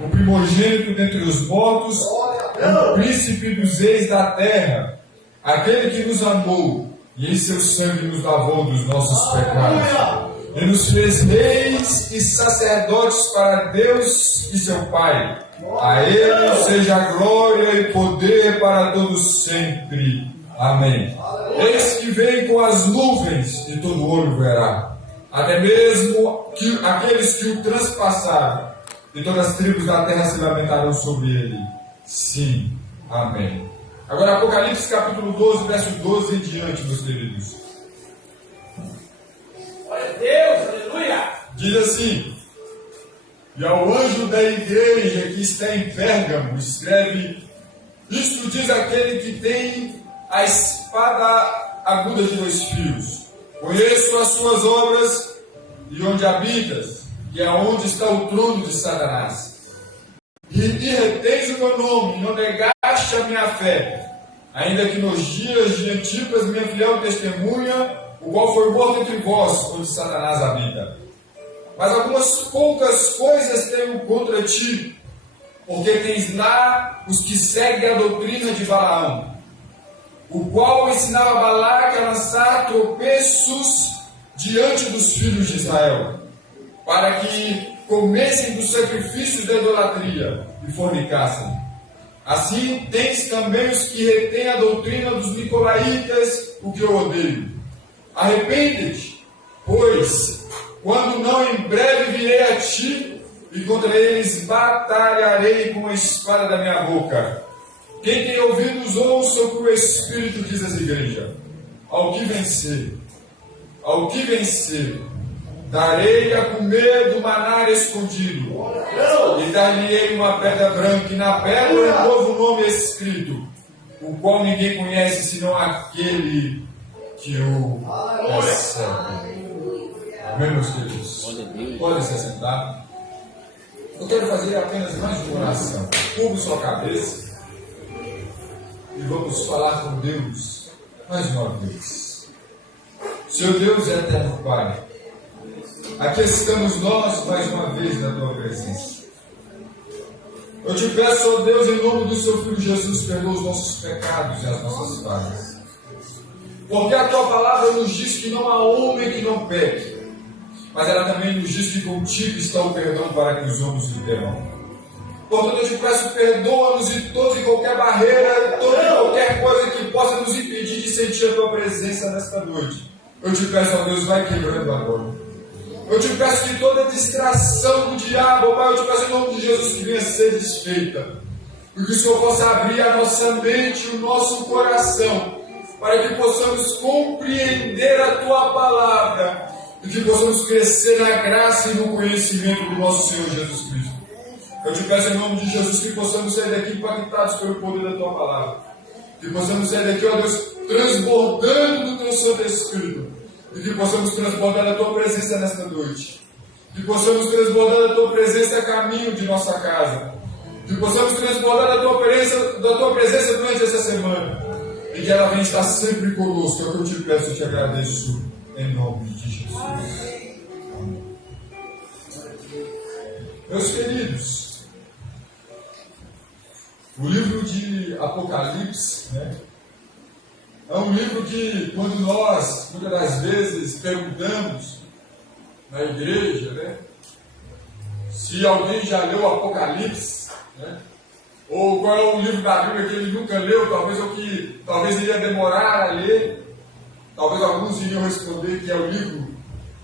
o primogênito dentre os mortos, o príncipe dos reis da terra, aquele que nos amou e em seu sangue nos lavou dos nossos pecados, e nos fez reis e sacerdotes para Deus e seu Pai. A Ele seja a glória e poder para todos sempre. Amém. Eis que vem com as nuvens e todo olho verá, até mesmo aqueles que o transpassaram, e todas as tribos da terra se lamentarão sobre ele. Sim. Amém. Agora Apocalipse capítulo 12, verso 12 em diante, meus queridos. Glória a Deus, aleluia! Diz assim: e ao anjo da igreja que está em Pérgamo, escreve: isto diz aquele que tem a espada aguda de 2 fios. Conheço as suas obras e onde habitas, e aonde está o trono de Satanás. E retens o meu nome, e não negaste a minha fé, ainda que nos dias de Antipas, minha fiel testemunha, o qual foi morto entre vós, onde Satanás habita. Mas algumas poucas coisas tenho contra ti, porque tens lá os que seguem a doutrina de Balaão, o qual ensinava Balaque a lançar tropeços diante dos filhos de Israel, para que comessem dos sacrifícios da idolatria e fornicassem. Assim tens também os que retêm a doutrina dos nicolaítas, o que eu odeio. Arrepende-te, pois, quando não em breve virei a ti, e contra eles batalharei com a espada da minha boca. Quem tem ouvidos ouça o que o Espírito diz às igrejas. Ao que vencer, darei a comer do maná escondido, e dar-lhe-ei uma pedra branca, e na pedra um novo nome escrito, o qual ninguém conhece senão aquele que o recebe. Amém, meus queridos? Podem se assentar. Eu quero fazer apenas mais uma oração. Curva sua cabeça e vamos falar com Deus mais uma vez. Seu Deus é eterno Pai, aqui estamos nós mais uma vez na tua presença. Eu te peço, ó Deus, em nome do seu Filho Jesus, perdoa os nossos pecados e as nossas falhas. Porque a tua palavra nos diz que não há homem que não peque, mas ela também nos diz que contigo está o perdão para que os homens viverão. Portanto, eu te peço, perdoa-nos de toda e qualquer barreira, toda e qualquer coisa que possa nos impedir de sentir a tua presença nesta noite. Eu te peço, ó Deus, vai quebrando agora. Eu te peço que toda distração do diabo, ó Pai, eu te peço em nome de Jesus que venha ser desfeita. E que o Senhor possa abrir a nossa mente, o nosso coração, para que possamos compreender a tua palavra e que possamos crescer na graça e no conhecimento do nosso Senhor Jesus Cristo. Eu te peço em nome de Jesus que possamos sair daqui impactados pelo poder da tua palavra. Que possamos sair daqui, ó Deus, transbordando do teu Santo Espírito. E que possamos transbordar a tua presença nesta noite. Que possamos transbordar a tua presença a caminho de nossa casa. Que possamos transbordar a tua presença durante essa semana. E que ela venha estar sempre conosco. É o que eu te peço e te agradeço. Em nome de Jesus. Amém. Meus queridos, o livro de Apocalipse, é um livro que, quando nós, muitas das vezes, perguntamos na igreja, se alguém já leu Apocalipse, ou qual é o livro da Bíblia que ele nunca leu, talvez iria demorar a ler, talvez alguns iriam responder que é o livro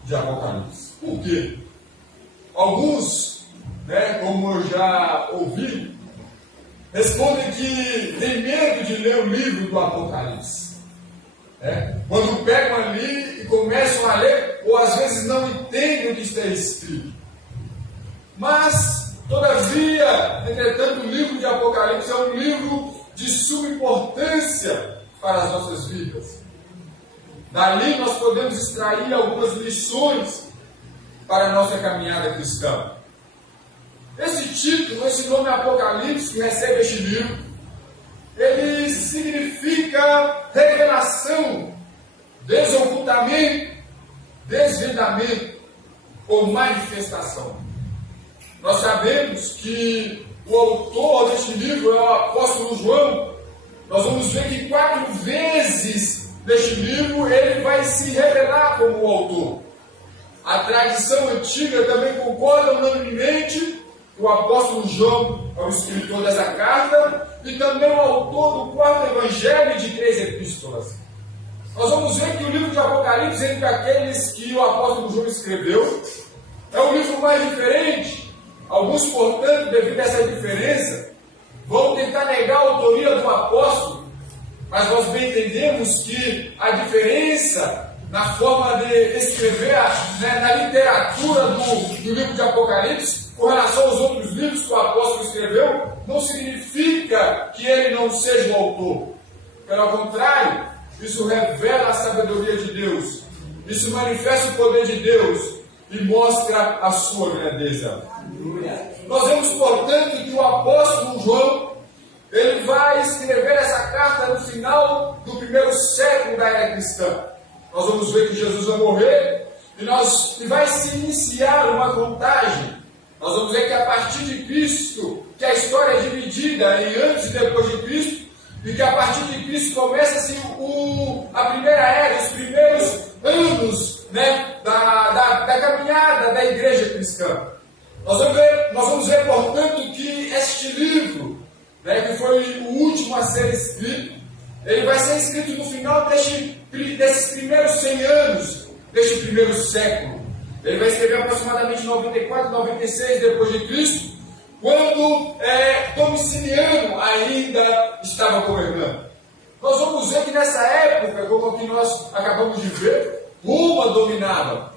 de Apocalipse. Por quê? Alguns, como eu já ouvi, respondem que tem medo de ler o livro do Apocalipse. Quando pegam ali e começam a ler, ou às vezes não entendem o que está escrito. Mas, todavia, entretanto, o livro de Apocalipse é um livro de suma importância para as nossas vidas. Dali nós podemos extrair algumas lições para a nossa caminhada cristã. Esse título, esse nome Apocalipse, que recebe este livro, ele significa revelação, desocultamento, desvendamento ou manifestação. nós sabemos que o autor deste livro é o apóstolo João. Nós vamos ver que 4 vezes neste livro ele vai se revelar como o autor. A tradição antiga também concorda unanimemente que o apóstolo João é o escritor dessa carta e também o autor do 4º evangelho de 3 epístolas. Nós vamos ver que o livro de Apocalipse, entre aqueles que o apóstolo João escreveu, é o livro mais diferente. Alguns, portanto, devido a essa diferença, vão tentar negar a autoria do apóstolo, mas nós bem entendemos que a diferença na forma de escrever, na literatura do livro de Apocalipse, com relação aos outros livros que o apóstolo escreveu, não significa que ele não seja o autor. Pelo contrário, isso revela a sabedoria de Deus, isso manifesta o poder de Deus e mostra a sua grandeza. Nós vemos, portanto, que o apóstolo João ele vai escrever essa carta no final do 1º século da era cristã. Nós vamos ver que Jesus vai morrer e vai se iniciar uma contagem. Nós vamos ver que a partir de Cristo, que a história é dividida em antes e depois de Cristo, e que a partir de Cristo começa-se a primeira era, os primeiros anos da caminhada da igreja cristã. Nós vamos ver, portanto, que este livro, que foi o último a ser escrito, ele vai ser escrito no final desses primeiros 100 anos, deste 1º século. Ele vai escrever aproximadamente 94, 96 depois de Cristo, quando Domiciliano ainda estava governando. Nós vamos ver que nessa época, como que nós acabamos de ver, Roma dominava.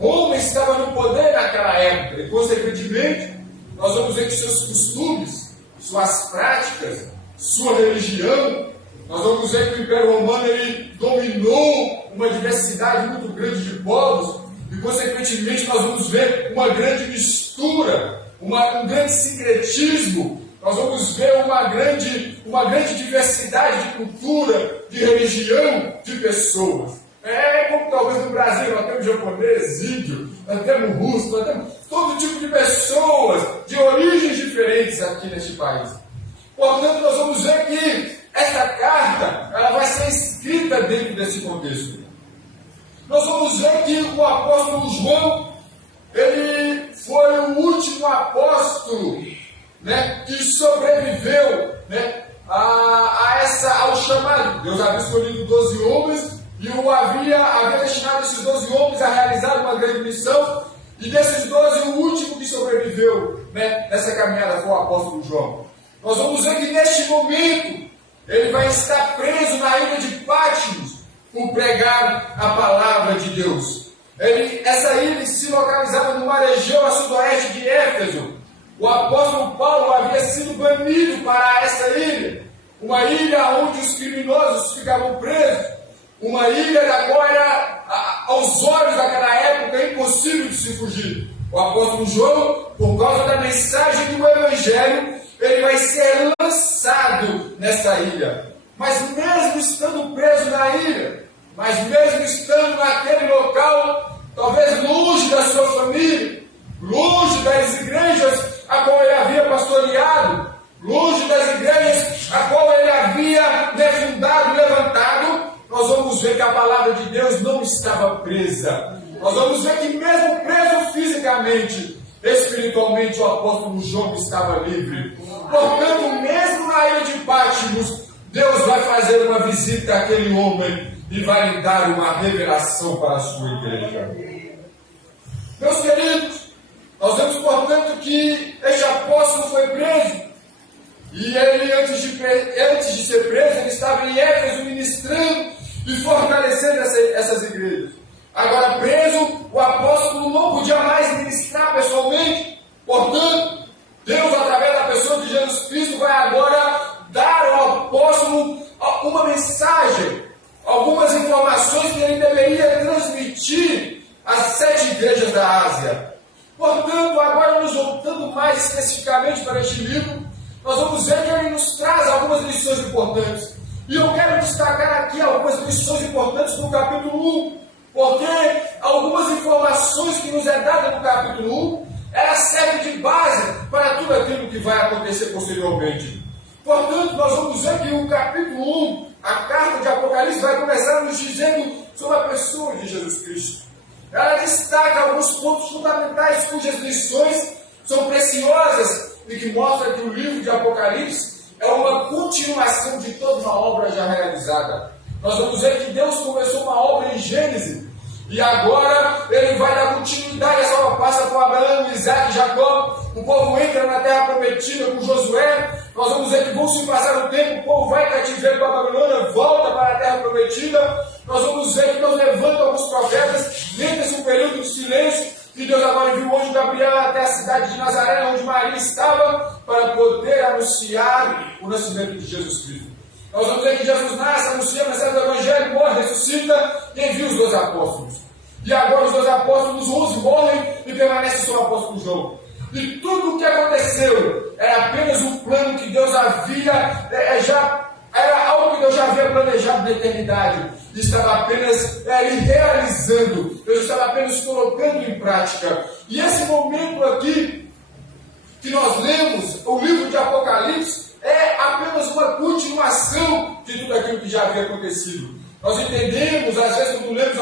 Roma estava no poder naquela época, e consequentemente, nós vamos ver que seus costumes, suas práticas, sua religião, nós vamos ver que o Império Romano ele dominou uma diversidade muito grande de povos, e consequentemente nós vamos ver uma grande mistura, um grande sincretismo, nós vamos ver uma grande diversidade de cultura, de religião, de pessoas. Como talvez no Brasil nós temos japonês, índio, nós temos russo, nós temos todo tipo de pessoas, de origens diferentes aqui neste país. Portanto, nós vamos ver que esta carta ela vai ser escrita dentro desse contexto. Nós vamos ver que o apóstolo João ele foi o último apóstolo que sobreviveu ao chamado. Deus havia escolhido 12 homens e havia destinado esses 12 homens a realizar uma grande missão. E desses 12, o último que sobreviveu nessa caminhada foi o apóstolo João. Nós vamos ver que neste momento ele vai estar preso na ilha de Patmos por pregar a palavra de Deus. Essa ilha se localizava no mar Egeu, a sudoeste de Éfeso. O apóstolo Paulo havia sido banido para essa ilha, uma ilha onde os criminosos ficavam presos, uma ilha da qual era, aos olhos daquela época, impossível de se fugir. O apóstolo João, por causa da mensagem do Evangelho, ele vai ser lançado nessa ilha. Mas mesmo estando preso na ilha, mas mesmo estando naquele local, talvez longe da sua família, longe das igrejas a qual ele havia pastoreado, longe das igrejas a qual ele havia fundado e levantado, nós vamos ver que a palavra de Deus não estava presa. Nós vamos ver que mesmo preso fisicamente, espiritualmente o apóstolo João estava livre. Portanto, mesmo na ilha de Patmos, Deus vai fazer uma visita àquele homem e vai lhe dar uma revelação para a sua igreja. Meus queridos, nós vemos, portanto, que este apóstolo foi preso. E ele, antes de ser preso, ele estava em Éfeso ministrando e fortalecendo essas igrejas. Agora, preso, o apóstolo não podia mais ministrar pessoalmente. Portanto, Deus, através da pessoa de Jesus Cristo, vai agora dar ao apóstolo uma mensagem, algumas informações que ele deveria transmitir às 7 igrejas da Ásia. Portanto, agora nos voltando mais especificamente para este livro, nós vamos ver que ele nos traz algumas lições importantes. E eu quero destacar aqui algumas lições importantes no capítulo 1, porque algumas informações que nos é dada no capítulo 1 ela serve de base para tudo aquilo que vai acontecer posteriormente. Portanto, nós vamos ver que o capítulo 1, a carta de Apocalipse, vai começar nos dizendo sobre a pessoa de Jesus Cristo. Ela destaca alguns pontos fundamentais cujas lições são preciosas e que mostram que o livro de Apocalipse é uma continuação de toda uma obra já realizada. Nós vamos ver que Deus começou uma obra em Gênesis e agora Ele vai dar continuidade. Essa obra passa com Abraão, Isaac e Jacó. O povo entra na terra prometida com Josué. Nós vamos ver que vão se passar o tempo, o povo vai cativeiro para a Babilônia, volta para a terra prometida. Nós vamos ver que Deus levanta alguns profetas, dentro desse período de silêncio, que Deus agora enviou o anjo Gabriel até a cidade de Nazaré, onde Maria estava, para poder anunciar o nascimento de Jesus Cristo. Nós vamos ver que Jesus nasce, anuncia a mensagem do Evangelho, morre, ressuscita e envia os 12 apóstolos. E agora os 12 apóstolos, os 11 morrem e permanece só o apóstolo João. E tudo o que aconteceu era apenas um plano que Deus havia, era algo que Deus já havia planejado na eternidade. E estava apenas realizando, Deus estava apenas colocando em prática. E esse momento aqui, que nós lemos, o livro de Apocalipse, é apenas uma continuação de tudo aquilo que já havia acontecido. Nós entendemos, às vezes, quando lemos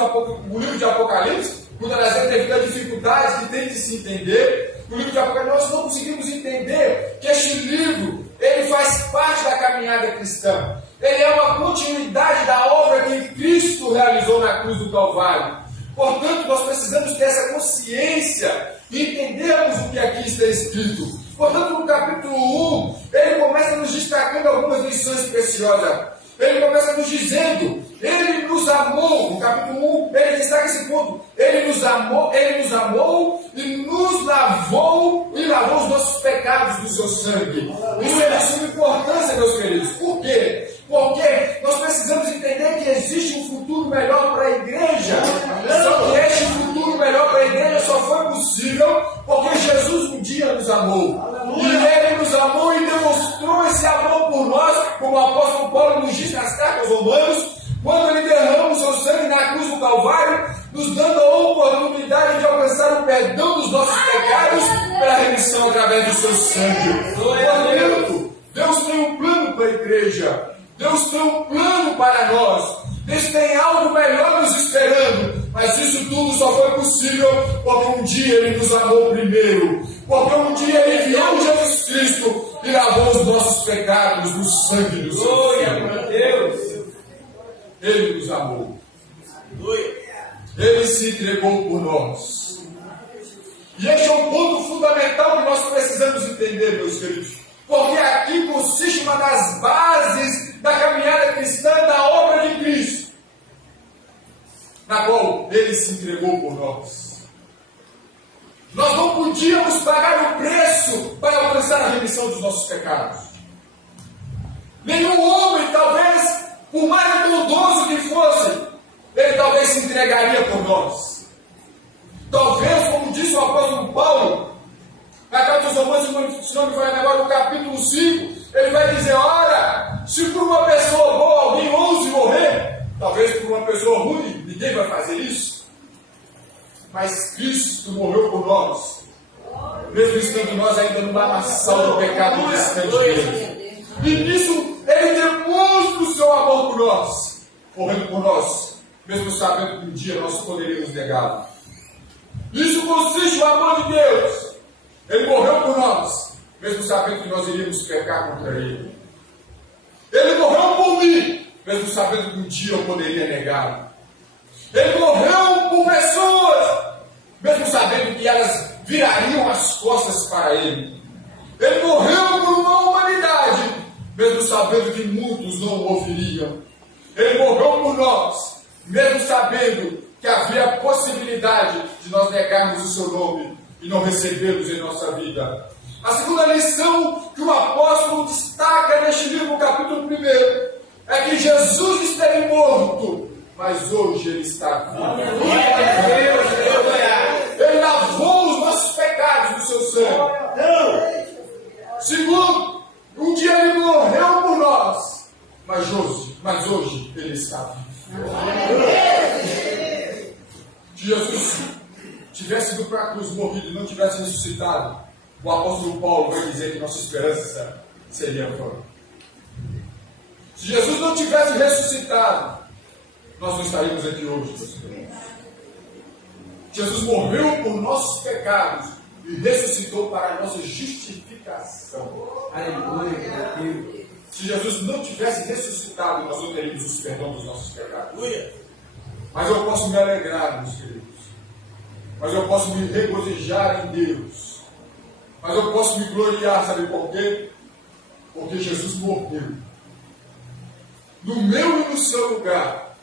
o livro de Apocalipse, muitas das vezes devido a dificuldades que tem de se entender, o livro de Apocalipse, nós não conseguimos entender que este livro, ele faz parte da caminhada cristã. Ele é uma continuidade da obra que Cristo realizou na cruz do Calvário. Portanto, nós precisamos ter essa consciência e entendermos o que aqui está escrito. Portanto, no capítulo 1, ele começa nos destacando algumas lições preciosas. Ele começa nos dizendo, Ele nos amou, no capítulo 1, ele destaca esse ponto, Ele nos amou e nos lavou os nossos pecados do seu sangue. Isso é de suma importância, meus queridos. Por quê? Porque nós precisamos entender que existe um futuro melhor para a igreja. Só que este futuro melhor para a igreja só foi possível porque Jesus um dia nos amou. E Ele nos amou e demonstrou esse amor por nós, como o apóstolo Paulo nos diz nas cartas aos Romanos, quando Ele derrama o seu sangue na cruz do Calvário, nos dando a oportunidade de alcançar o perdão dos nossos pecados pela remissão através do seu sangue. Portanto, Deus tem um plano para a igreja. Deus tem um plano para nós. Deus tem algo melhor nos esperando. Mas isso tudo só foi possível porque um dia Ele nos amou primeiro. Porque um dia Ele enviou Jesus Cristo e lavou os nossos pecados no sangue do seu Filho. Ele nos amou. Ele se entregou por nós. E este é um ponto fundamental que nós precisamos entender, meus queridos. Porque aqui consiste uma das bases da caminhada cristã, da obra de Cristo, na qual Ele se entregou por nós. Nós não podíamos pagar o preço para alcançar a remissão dos nossos pecados. Nenhum homem, talvez, por mais bondoso que fosse, ele talvez se entregaria por nós. Talvez, como disse o apóstolo Paulo, na carta aos Romanos, se não me falha agora, no capítulo 5, ele vai dizer, ora, se por uma pessoa boa alguém ouse morrer, talvez por uma pessoa ruim, ninguém vai fazer isso. Mas Cristo morreu por nós, mesmo estando nós ainda no lamaçal do pecado distante dele. E nisso, Ele demonstra o seu amor por nós, morrendo por nós, mesmo sabendo que um dia nós poderíamos negá-lo. Isso consiste no amor de Deus. Ele morreu por nós, mesmo sabendo que nós iríamos pecar contra Ele. Ele morreu por mim, mesmo sabendo que um dia eu poderia negá-lo. Ele morreu por pessoas, mesmo sabendo que elas virariam as costas para Ele. Ele morreu por uma humanidade, mesmo sabendo que muitos não o ouviriam. Ele morreu por nós, mesmo sabendo que havia a possibilidade de nós negarmos o seu nome e não recebê-los em nossa vida. A segunda lição que o apóstolo destaca neste livro, no capítulo 1, é que Jesus esteve morto, mas hoje Ele está vivo. Ele lavou os nossos pecados no seu sangue. Segundo, um dia Ele morreu por nós, mas hoje Ele está vivo. tivesse ido para a cruz, morrido e não tivesse ressuscitado, o apóstolo Paulo vai dizer que nossa esperança seria vã. Se Jesus não tivesse ressuscitado, nós não estaríamos aqui hoje, meus irmãos. Jesus morreu por nossos pecados e ressuscitou para a nossa justificação. Aleluia. Se Jesus não tivesse ressuscitado, nós não teríamos o perdão dos nossos pecados. Mas eu posso me alegrar, meus queridos. Mas eu posso me regozijar em Deus. Mas eu posso me gloriar, sabe por quê? Porque Jesus morreu no meu e no seu lugar.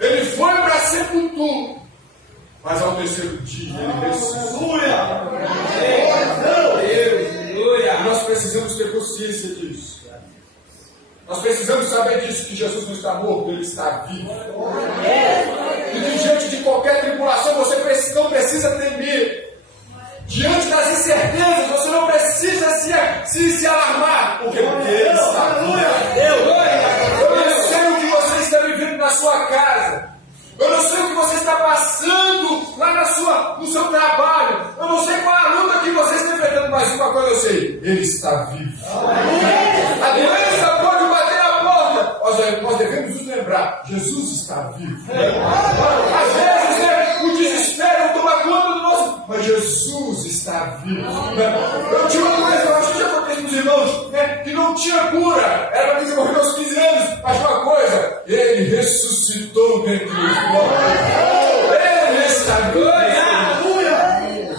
Ele foi para a sepultura, mas ao terceiro dia ele ressuscitou. E nós precisamos ter consciência disso. Nós precisamos saber disso, que Jesus não está morto, ele está vivo. E que diante de qualquer tribulação você não precisa temer. Diante das incertezas você não precisa se alarmar. Porque ele está vivo. Eu não sei o que você está vivendo na sua casa. Eu não sei o que você está passando lá no seu trabalho. Eu não sei qual é a luta que você está enfrentando, mas uma coisa eu sei: ele está vivo. A doença pode bater na porta. Nós devemos nos lembrar: Jesus está vivo. Às vezes o desespero toma conta do nosso, mas Jesus está vivo. Eu tinha uma coisa, eu acho que já contei para os irmãos, que não tinha cura. Era para que morrer aos 15 anos. Mas uma coisa, ele ressuscitou dentre os mortos. Ele está vivo.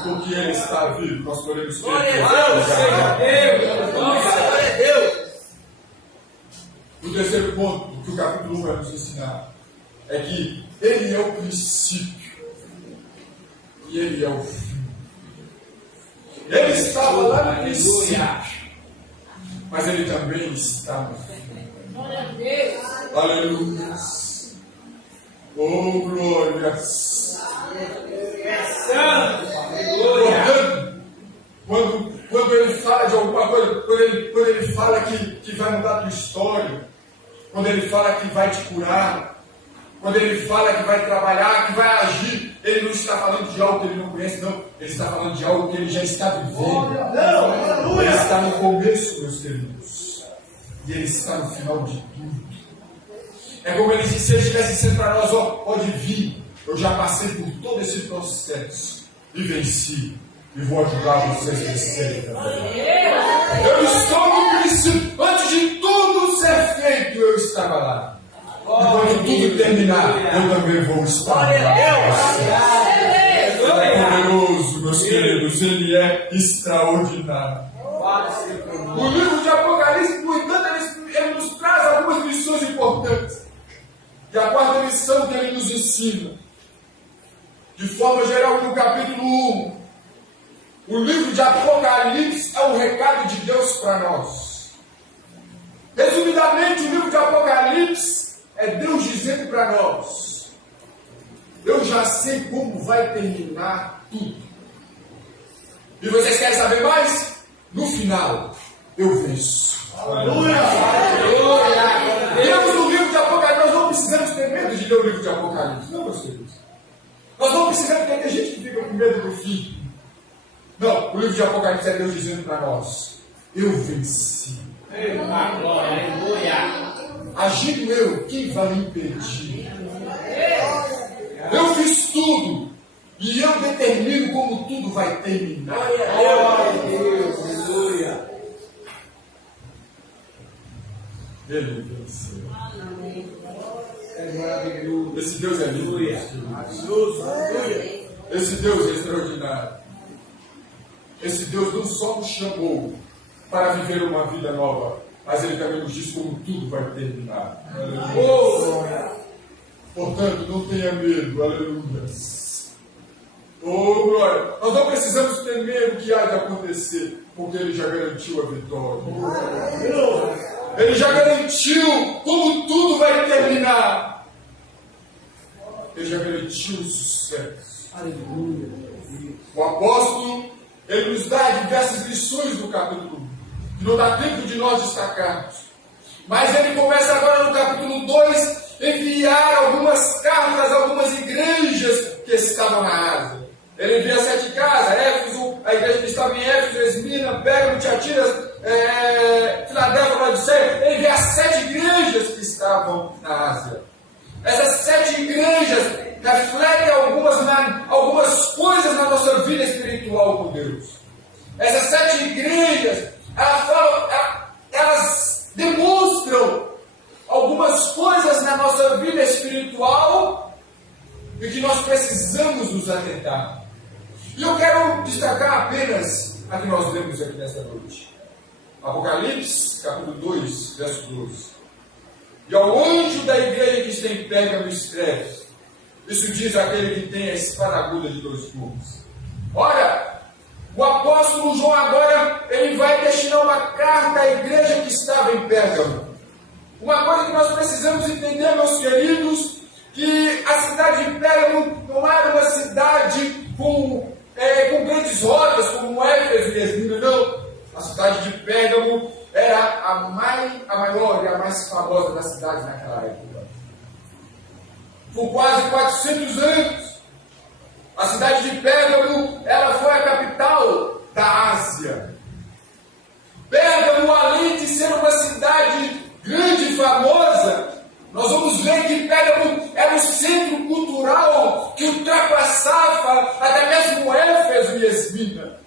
Porque ele está vivo, nós podemos ter. Glória a Deus. O terceiro ponto que o capítulo 1 vai nos ensinar é que ele é o princípio e ele é o fim. Ele estava lá no princípio, mas ele também está no fim. Aleluia. Oh, glórias. Portanto, quando ele fala de alguma coisa, quando ele fala que vai mudar a tua história, quando ele fala que vai te curar, quando ele fala que vai trabalhar, que vai agir, ele não está falando de algo que ele não conhece, não. Ele está falando de algo que ele já está vivendo. Ele está no começo, meus queridos, e ele está no final de tudo. É como ele disse, se ele estivesse dizendo para nós: ó, pode vir, eu já passei por todo esse processo e venci. E vou ajudar vocês a vencerem também. Eu estou no princípio. Antes de tudo ser feito, eu estava lá. E quando tudo terminar, eu também vou estar lá. Ele é poderoso, meus queridos. Ele é extraordinário. O livro de Apocalipse, no entanto, ele nos traz algumas lições importantes. E a quarta lição que ele nos ensina, de forma geral, no capítulo 1, o livro de Apocalipse é um recado de Deus para nós. Resumidamente, o livro de Apocalipse é Deus dizendo para nós: eu já sei como vai terminar tudo. E vocês querem saber mais? No final, eu venço. Aleluia! Deus, no livro de Apocalipse, nós não precisamos ter medo de ler o livro de Apocalipse. Não, meus queridos. Nós não precisamos ter gente que fica com medo do fim. Não, o livro de Apocalipse é Deus dizendo para nós: eu venci. Aleluia. Agindo eu, quem vai me impedir? Eu fiz tudo e eu determino como tudo vai terminar. Aleluia. Ele venceu. Esse Deus é lindo. Esse Deus é extraordinário. Esse Deus não só nos chamou para viver uma vida nova, mas Ele também nos diz como tudo vai terminar. Aleluia. Portanto, não tenha medo. Aleluia. Oh, glória. Nós não precisamos ter medo do que há de acontecer, porque Ele já garantiu a vitória. Ele já garantiu como tudo vai terminar. Ele já garantiu o sucesso. Aleluia. O apóstolo, ele nos dá diversas lições do capítulo 1, que não dá tempo de nós destacarmos. Mas ele começa agora no capítulo 2, enviar algumas cartas a algumas igrejas que estavam na Ásia. Ele envia 7 casas, Éfeso, a igreja que estava em Éfeso, Esmina, Pérgamo, Tiatira, Filadélfia, Laodiceia. Ele envia 7 igrejas que estavam na Ásia. Essas 7 igrejas refletem algumas coisas na nossa vida espiritual com Deus. Essas 7 igrejas, elas demonstram algumas coisas na nossa vida espiritual e que nós precisamos nos atentar. E eu quero destacar apenas a que nós lemos aqui nesta noite. Apocalipse, capítulo 2, verso 12. E ao anjo da igreja que está em Pérgamo escreve: isso diz aquele que tem a espada aguda de 2 gumes. Ora, o apóstolo João agora, ele vai destinar uma carta à igreja que estava em Pérgamo. Uma coisa que nós precisamos entender, meus queridos, que a cidade de Pérgamo não era uma cidade com grandes rodas, como Éfeso e Esmina, não. A cidade de Pérgamo era a maior e a mais famosa da cidade naquela época. Por quase 400 anos, a cidade de Pérgamo, ela foi a capital da Ásia. Pérgamo, além de ser uma cidade grande e famosa, nós vamos ver que Pérgamo era um centro cultural que ultrapassava até mesmo Éfeso e Esmina.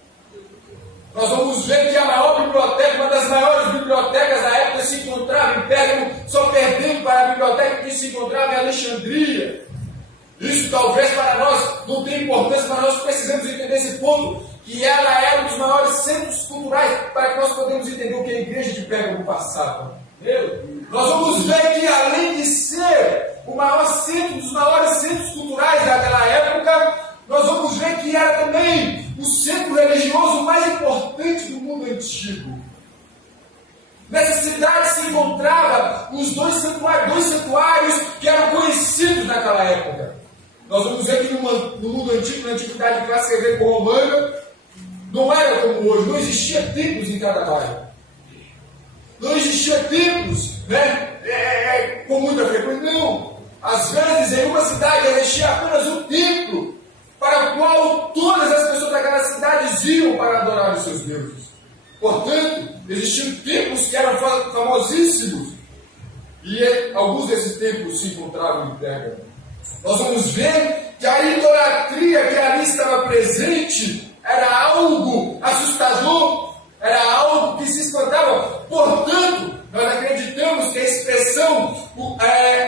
Nós vamos ver que a maior biblioteca, uma das maiores bibliotecas da época, se encontrava em Pérgamo, só perdendo para a biblioteca que se encontrava em Alexandria. Isso talvez para nós não tenha importância, mas nós precisamos entender esse ponto, que ela era um dos maiores centros culturais, para que nós podemos entender o que a igreja de Pérgamo passava. Nós vamos ver que, além de ser o maior centro, dos maiores centros culturais daquela época, nós vamos ver que era também o centro religioso mais importante do mundo antigo. Nessa cidade se encontravam os dois santuários que eram conhecidos naquela época. Nós vamos ver que no mundo antigo, na antiguidade clássica greco-romana, não era como hoje, não existia templos em cada bairro. Não existia templos, com muita frequência, não. Às vezes, em uma cidade, existia apenas um templo, para o qual todas as pessoas daquela cidade iam para adorar os seus deuses. Portanto, existiam templos que eram famosíssimos, e alguns desses templos se encontravam em Pérgamo. Nós vamos ver que a idolatria que ali estava presente era algo assustador, era algo que se espantava. Portanto, nós acreditamos que a expressão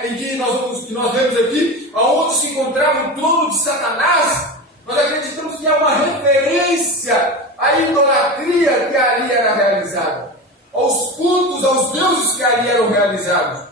em que nós vemos aqui, aonde se encontrava o trono de Satanás, nós acreditamos que é uma referência à idolatria que ali era realizada, aos cultos, aos deuses que ali eram realizados.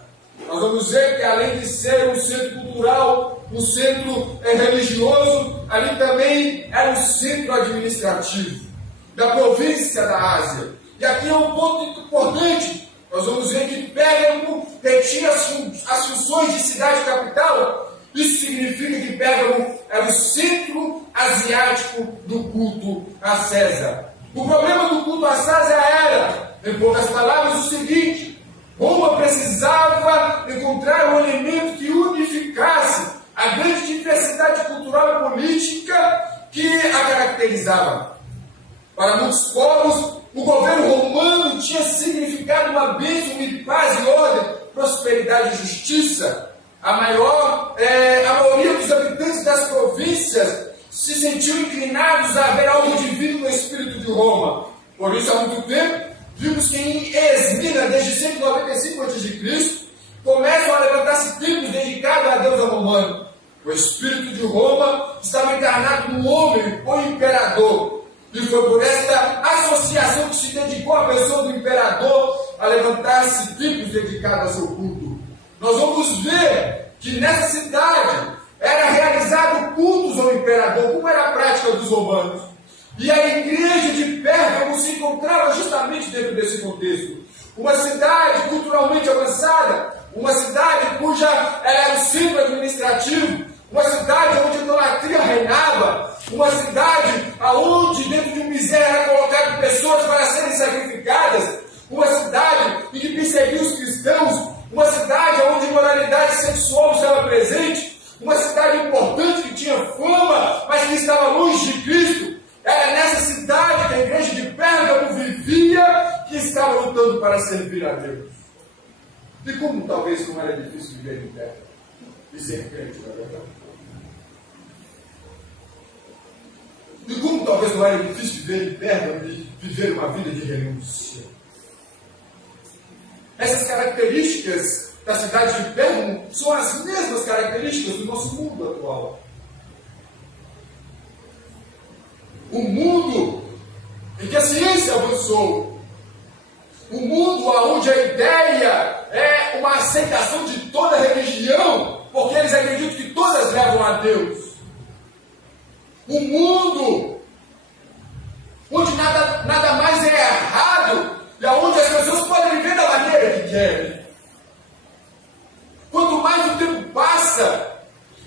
Nós vamos ver que, além de ser um centro cultural, um centro religioso, ali também era um centro administrativo da província da Ásia. E aqui é um ponto importante. Nós vamos ver que Pérgamo detinha as funções de cidade capital. Isso significa que Pérgamo era o centro asiático do culto a César. O problema do culto a César era, em poucas palavras, o seguinte: Roma precisava encontrar um elemento que unificasse a grande diversidade cultural e política que a caracterizava. Para muitos povos, o governo romano tinha significado uma bênção de paz e ordem, prosperidade e justiça. A maioria dos habitantes das províncias se sentiu inclinados a ver algo divino no espírito de Roma. Por isso, há muito tempo, vimos que em Esmina, desde 195 a.C., começam a levantar-se templos dedicados à deusa romana. O espírito de Roma estava encarnado no homem, o imperador. E foi por esta associação que se dedicou à pessoa do imperador a levantar-se templos dedicados ao seu culto. Nós vamos ver que nessa cidade era realizado cultos ao imperador, como era a prática dos romanos. E a igreja de Pérgamo se encontrava justamente dentro desse contexto. Uma cidade culturalmente avançada, uma cidade cuja era o centro administrativo, uma cidade onde a idolatria reinava, uma cidade onde dentro de um miséria era colocado pessoas para serem sacrificadas, uma cidade em que perseguia os cristãos, uma cidade onde a imoralidade sexual estava presente, uma cidade importante que tinha fama, mas que estava longe de estava lutando para servir a Deus. E como talvez não era difícil viver em terra e ser crente, na verdade? E como talvez não era difícil viver em terra e viver uma vida de renúncia? Essas características da cidade de Pérgamo são as mesmas características do nosso mundo atual. O mundo em que a ciência avançou, o mundo onde a ideia é uma aceitação de toda religião, porque eles acreditam que todas levam a Deus. O mundo onde nada mais é errado e onde as pessoas podem viver da maneira que querem. Quanto mais o tempo passa,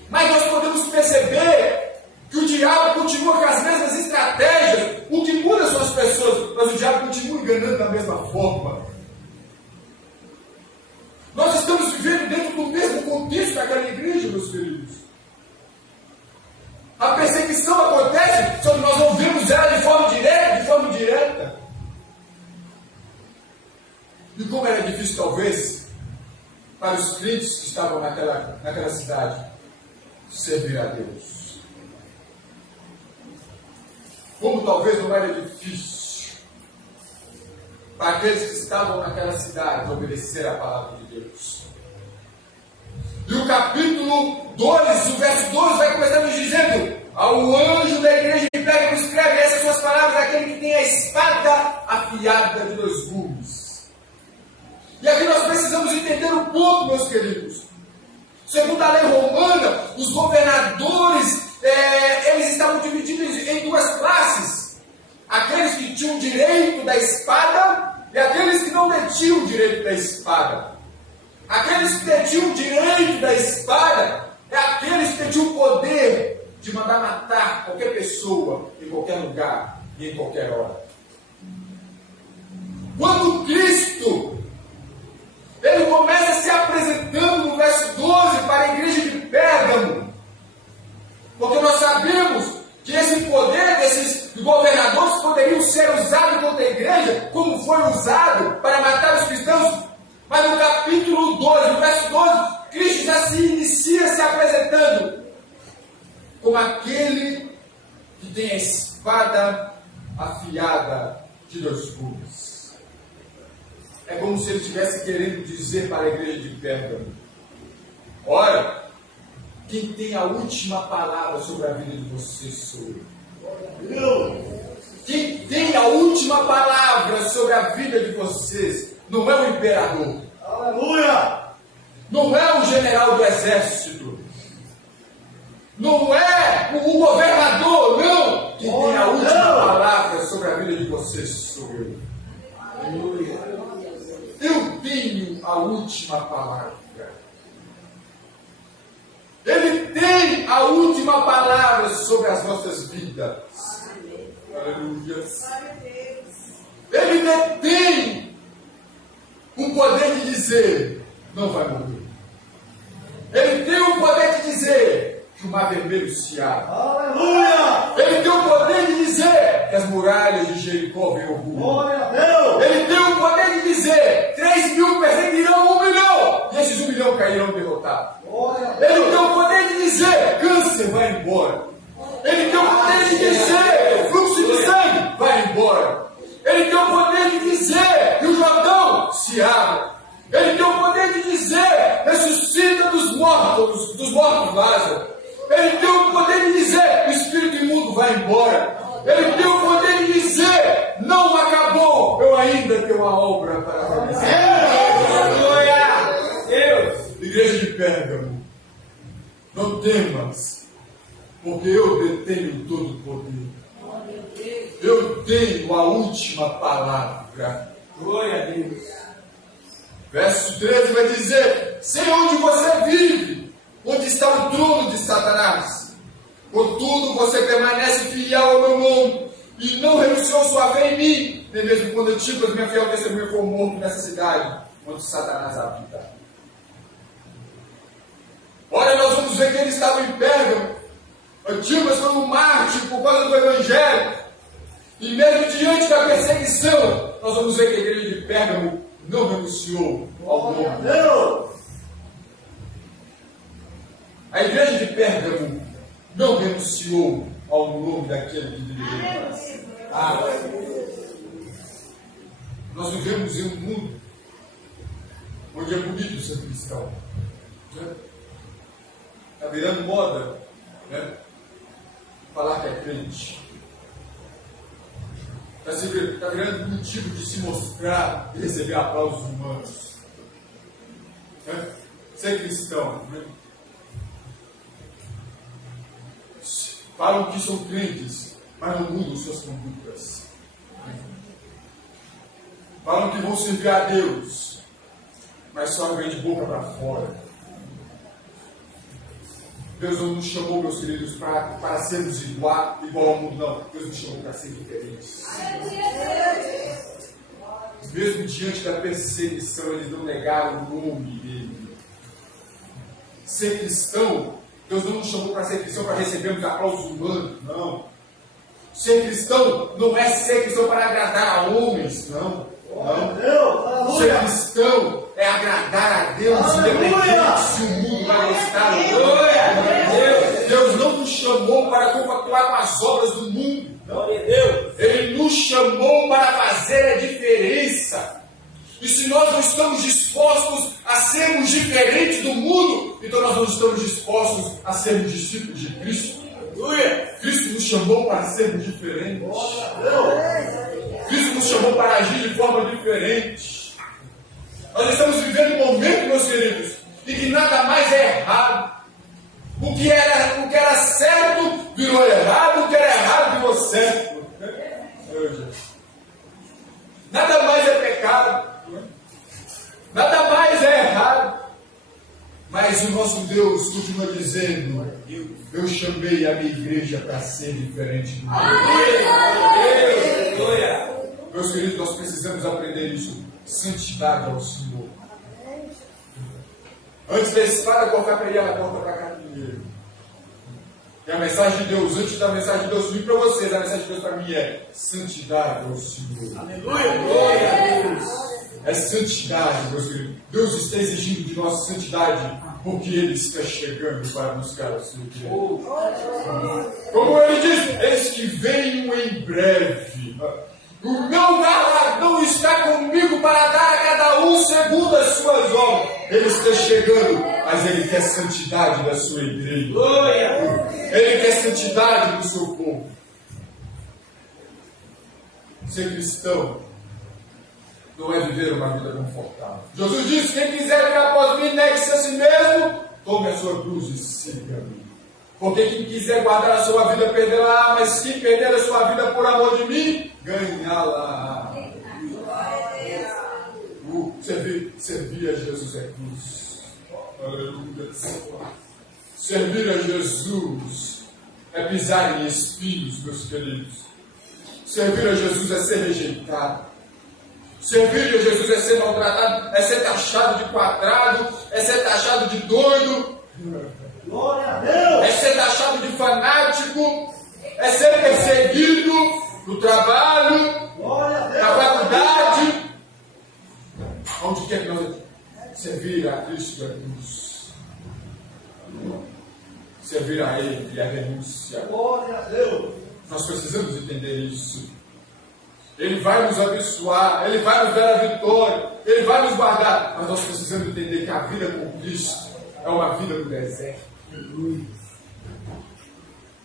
mais nós podemos perceber que o diabo continua com as mesmas estratégias. O que muda são as pessoas, mas o diabo continua enganando da mesma forma. Nós estamos vivendo dentro do mesmo contexto daquela igreja, meus queridos. A perseguição acontece, só que nós não vemos ela de forma direta. E como era difícil, talvez, para os crentes que estavam naquela cidade, servir a Deus. Como talvez não era difícil para aqueles que estavam naquela cidade obedecer a palavra de Deus. E o capítulo 2, o verso 12, vai começar nos dizendo: ao anjo da igreja de Pérgamo escreve essas suas palavras, aquele que tem a espada afiada de 2 gumes. E aqui nós precisamos entender um ponto, meus queridos. Segundo a lei romana, os governadores, eles estavam divididos em 2 classes. Aqueles que tinham direito da espada e aqueles que não detinham o direito da espada. Aqueles que detinham o direito da espada é aqueles que detinham o poder de mandar matar qualquer pessoa, em qualquer lugar e em qualquer hora. Quando Cristo, ele começa se apresentando no verso 12 para a igreja de Pérgamo, porque nós sabemos que esse poder desses governadores poderiam ser usado contra a igreja, como foi usado para matar os cristãos. Mas no capítulo 12, no verso 12, Cristo já se inicia se apresentando como aquele que tem a espada afiada de 2 gumes. É como se ele estivesse querendo dizer para a igreja de Pérgamo: ora, quem tem a última palavra sobre a vida de vocês sou eu. Quem tem a última palavra sobre a vida de vocês não é o imperador. Aleluia! Não é o general do exército. Não é o governador, não. Quem tem a última palavra sobre a vida de vocês sou eu. Aleluia! Eu tenho a última palavra. Ele tem a última palavra sobre as nossas vidas. Aleluia. Ele detém o poder de dizer: não vai morrer. Ele tem o poder de dizer que o mar vermelho se abre. Aleluia! Ele tem o poder de dizer que as muralhas de Jericó vêm ao rumo. Ele tem o poder de dizer: 3.000 perseguirão 1 milhão, e esses 1 milhão cairão derrotados. Ele tem o poder de dizer: câncer vai embora. Ele tem o poder de dizer: fluxo de sangue vai embora. Ele tem o poder de dizer que o Jordão se abre. Ele tem o poder de dizer: ressuscita dos mortos Lázaro. Ele tem o poder de dizer: o espírito imundo vai embora. Ele tem o poder de dizer: não acabou, eu ainda tenho uma obra para realizar. Deus! Igreja de Pérgamo, não temas, porque eu detenho todo o poder. Eu tenho a última palavra. Glória a Deus. Verso 13 vai dizer: sei onde você vive, onde está o trono de Satanás. Contudo, você permanece fiel ao meu nome e não renunciou sua fé em mim, nem mesmo quando Antipas, minha fiel testemunha, foi morto nessa cidade onde Satanás habita. Ora, nós vamos ver que ele estava em Pérgamo. Antipas foi um mártir por causa do Evangelho. E mesmo diante da perseguição, nós vamos ver que a igreja de Pérgamo não renunciou ao nome. A igreja de Pérgamo não renunciou ao nome daquele que deveria. Nós vivemos em um mundo onde é bonito ser cristão. Está virando moda, né? Falar que é crente. Está virando motivo de se mostrar e receber aplausos humanos. Né? Ser cristão. Né? Falam que são crentes, mas não mudam suas condutas. Falam que vão servir a Deus, mas só vem de boca para fora. Deus não nos chamou, meus queridos, para sermos igual ao mundo, não. Deus nos chamou para ser diferentes. Mesmo diante da perseguição, eles não negaram o nome dele. Ser cristão, Deus não nos chamou para ser cristão para recebermos aplausos humanos, não. Ser cristão não é ser cristão para agradar a homens, não. Não. Ser cristão é agradar a Deus, independente se o mundo vai gostar ou não. Deus não nos chamou para compactuar com as obras do mundo. Ele nos chamou para fazer a diferença. E se nós não estamos dispostos a sermos diferentes do mundo, então nós não estamos dispostos a sermos discípulos de Cristo. Cristo nos chamou para sermos diferentes. Cristo nos chamou para agir de forma diferente. Nós estamos vivendo um momento, meus queridos, em que nada mais é errado. O que era certo virou errado, o que era errado virou certo. Nada mais é pecado. Nada mais é errado. Mas o nosso Deus continua dizendo: eu chamei a minha igreja para ser diferente do mundo. Meus queridos, nós precisamos aprender isso. Santidade ao Senhor. Antes da espada cortar para ele, ela corta para cá primeiro. E a mensagem de Deus, antes da mensagem de Deus vir para vocês, a mensagem de Deus para mim é santidade ao Senhor. Aleluia! Glória a Deus! É santidade, meus queridos. Deus está exigindo de nós santidade, porque Ele está chegando para buscar o seu querido. Como Ele diz, eis que venho em breve. O meu galardão está comigo para dar a cada um segundo as suas obras. Ele está chegando, mas Ele quer santidade da sua igreja. Ele quer santidade do seu povo. Ser cristão não é viver uma vida confortável. Jesus disse: quem quiser vir após mim, negue-se a si mesmo, tome a sua cruz e siga-me. Porque quem quiser guardar a sua vida, perderá, mas quem perder a sua vida por amor de mim, ganhá-la. Servir a Jesus é cruz. Aleluia. Servir a Jesus é pisar em espinhos, meus queridos. Servir a Jesus é ser rejeitado. Servir a Jesus é ser maltratado, é ser taxado de quadrado, é ser taxado de doido. Glória a Deus. É ser taxado de fanático, é ser perseguido no trabalho, na faculdade. Onde quer que nós servir a Cristo é cruz. Servir a Ele é a renúncia. Glória a Deus. Nós precisamos entender isso. Ele vai nos abençoar, Ele vai nos dar a vitória, Ele vai nos guardar. Mas nós precisamos entender que a vida com Cristo é uma vida no deserto.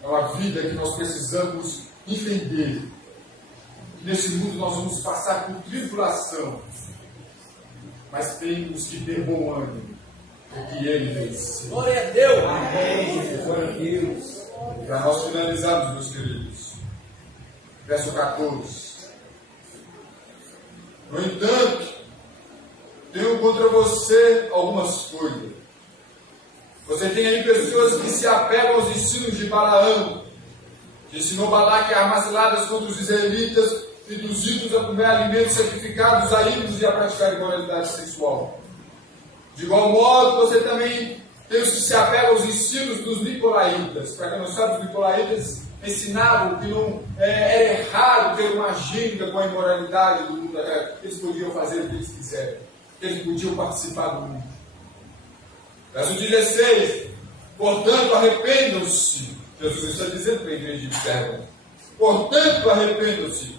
É uma vida que nós precisamos entender. Nesse mundo nós vamos passar por tribulação, mas temos que ter bom ânimo, porque Ele venceu. Glória a Deus! Amém! Glória a Deus! Para nós finalizarmos, meus queridos, verso 14. No entanto, tenho contra você algumas coisas. Você tem aí pessoas que se apegam aos ensinos de Balaão, que ensinou Balaque a armar ciladas contra os israelitas, induzidos a comer alimentos sacrificados a ídolos e a praticar imoralidade sexual. De igual modo, você também tem os que se apegam aos ensinos dos nicolaítas. Para quem não sabe, os nicolaítas ensinavam que não era errado ter uma agenda com a imoralidade do mundo, que eles podiam fazer o que eles quiserem, que eles podiam participar do mundo. Verso 16: portanto, arrependam-se. Jesus está dizendo para a igreja de Pérgamo: portanto, arrependam-se,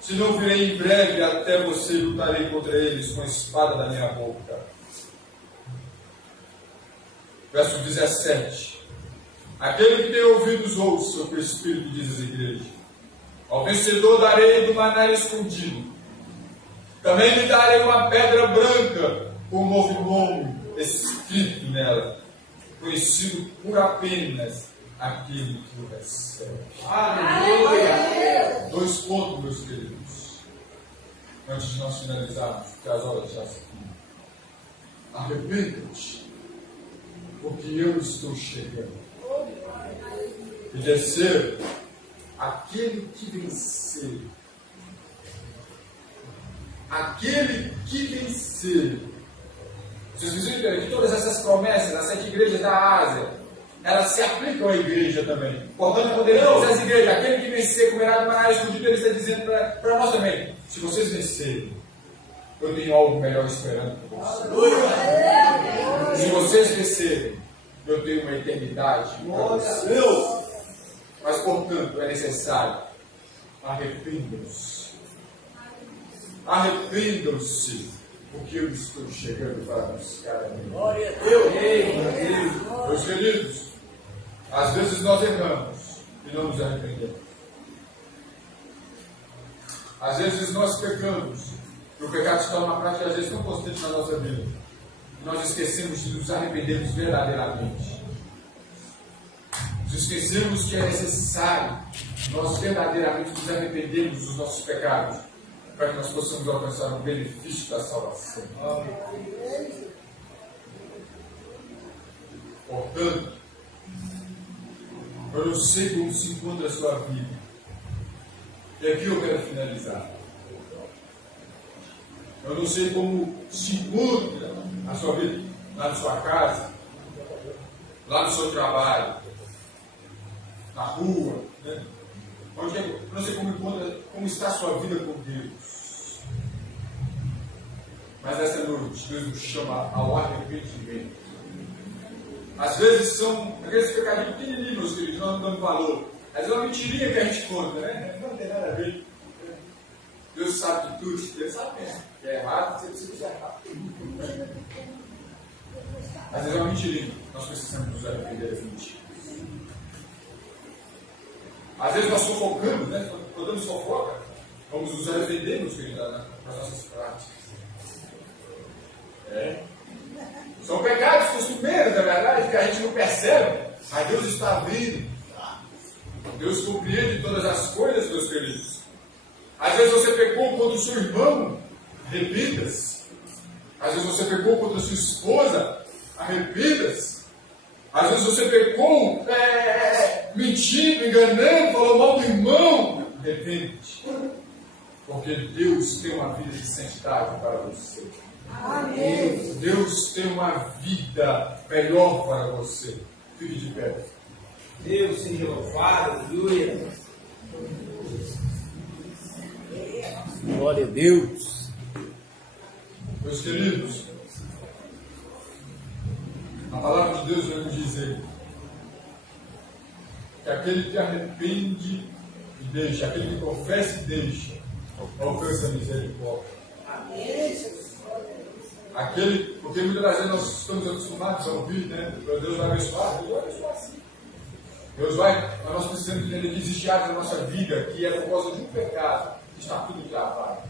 senão virei em breve até você e lutarei contra eles com a espada da minha boca. Verso 17: aquele que tem ouvidos ouça o que o Espírito diz às igrejas. Ao vencedor darei do maná escondido. Também lhe darei uma pedra branca com um novo nome escrito nela, conhecido por apenas aquele que o recebe. Aleluia! 2 pontos, meus queridos, antes de nós finalizarmos, porque as horas já se fim. Arrependa-te, porque eu estou chegando. E terceiro, aquele que vencer. Aquele que vencer. Vocês precisam entender que todas essas promessas, as 7 igrejas da Ásia, elas se aplicam à igreja também. Portanto, quando ele diz às igrejas, aquele que vencer comerá do maná escondido, ele está dizendo para nós também: se vocês vencerem, eu tenho algo melhor esperando por vocês. Se vocês vencerem, eu tenho uma eternidade para vocês. Mas, portanto, é necessário arrependam-se. Arrependam-se, porque eu estou chegando para buscar a mim. Glória a Deus! Meus queridos, às vezes nós erramos e não nos arrependemos. Às vezes nós pecamos e o pecado se torna uma prática, às vezes, tão constante na nossa vida. E nós esquecemos de nos arrependermos verdadeiramente. Nos esquecemos que é necessário nós verdadeiramente nos arrependermos dos nossos pecados, para que nós possamos alcançar o benefício da salvação. Portanto, eu não sei como se encontra a sua vida. E aqui eu quero finalizar. Eu não sei como se encontra a sua vida lá na sua casa, lá no seu trabalho, na rua, né? Eu não sei como está a sua vida com Deus. Mas essa noite Deus nos chama ao arrependimento. Às vezes são aqueles pecadinhos pequenininhos, meus queridos, nós não damos valor. Às vezes é uma mentirinha que a gente conta, né? Não tem nada a ver. Deus sabe de tudo, Deus sabe mesmo. Que é errado, você precisa ser errado. Às vezes é uma mentirinha. Nós precisamos nos arrepender das mentiras. Às vezes nós sofocamos, né? Quando nos fofoca, vamos nos arrepender, meus queridos, das nossas práticas. São pecados costumeiros, na verdade, que a gente não percebe, mas Deus está vindo. Deus compreende todas as coisas, meus queridos. Às vezes você pecou contra o seu irmão, arrependas. Às vezes você pecou contra a sua esposa, arrependas. Às vezes você pecou mentindo, enganando, falou mal do irmão, arrepende. Porque Deus tem uma vida de santidade para você. Amém. Deus tem uma vida melhor para você. Fique de pé. Deus seja louvado, aleluia. Glória a Deus. Meus queridos, a palavra de Deus vai nos dizer que aquele que arrepende e deixa, aquele que confessa e deixa, alcança a misericórdia. Amém. Porque muitas das vezes nós estamos acostumados a ouvir, né? Deus vai abençoar, Deus vai abençoar sim. Deus vai, mas nós precisamos entender que existe áreas da nossa vida que é por causa de um pecado que está tudo travado.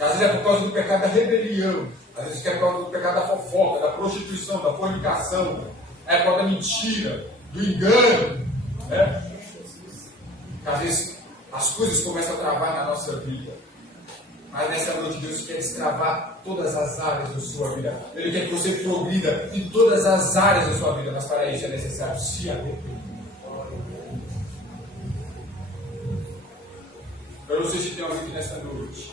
Às vezes é por causa do pecado da rebelião, às vezes é por causa do pecado da fofoca, da prostituição, da fornicação, é por causa da mentira, do engano, né? Às vezes as coisas começam a travar na nossa vida. Mas nessa noite Deus quer destravar todas as áreas da sua vida. Ele quer que você progrida em todas as áreas da sua vida, mas para isso é necessário se arrepender. Eu não sei se tem alguém aqui nessa noite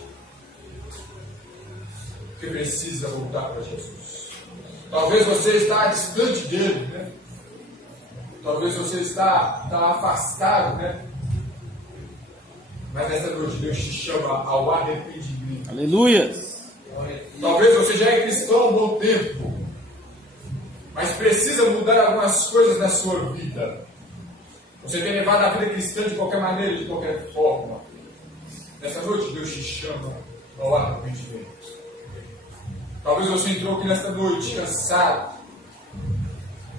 que precisa voltar para Jesus. Talvez você está distante dele, né? Talvez você está afastado, né? Mas nessa noite Deus te chama ao arrependimento. Aleluia. Talvez você já é cristão há um bom tempo, mas precisa mudar algumas coisas na sua vida. Você tem levado a vida cristã de qualquer maneira, de qualquer forma. Nessa noite Deus te chama ao arrependimento. Talvez você entrou aqui nesta noite cansado.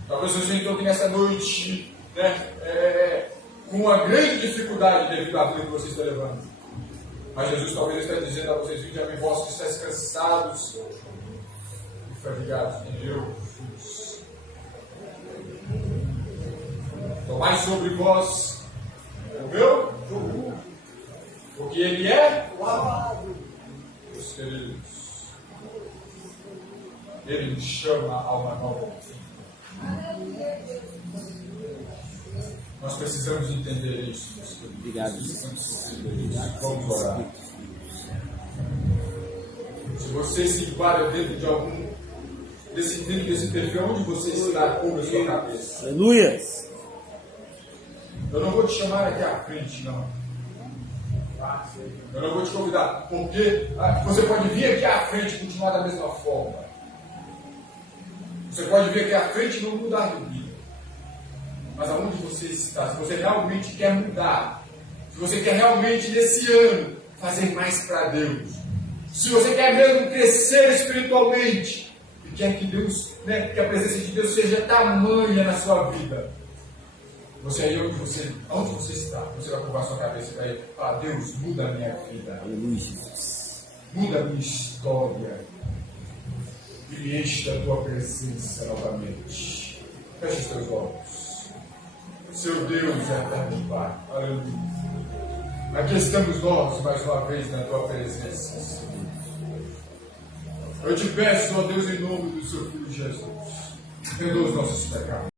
Talvez você entrou aqui nessa noite, né, com uma grande dificuldade devido à vida que você está levando. Mas Jesus talvez está dizendo a vocês: vinde a mim, vós que estáis cansados e fatigados, e eu vos. Tomai sobre vós o meu jugo, porque ele é os queridos. Ele nos chama a uma nova vida. Nós precisamos entender isso. Obrigado. Vamos orar. Se você se enquadra dentro de algum desse perfil, onde você está, cubra a sua cabeça. Aleluia. Eu não vou te chamar aqui à frente, não. Eu não vou te convidar, porque você pode vir aqui à frente e continuar da mesma forma. Você pode vir aqui à frente e não mudar de vida. Mas aonde você está, se você realmente quer mudar, se você quer realmente nesse ano fazer mais para Deus, se você quer mesmo crescer espiritualmente e quer que Deus, né, que a presença de Deus seja tamanha na sua vida, você aí aonde você está, você vai curvar sua cabeça e vai falar: Deus, muda a minha vida, muda a minha história, e me enche da tua presença novamente. Feche os teus olhos. Seu Deus eterno Pai, aleluia. Aqui estamos nós mais uma vez na tua presença, Senhor. Eu te peço, ó Deus, em nome do seu Filho Jesus, perdoa os nossos pecados.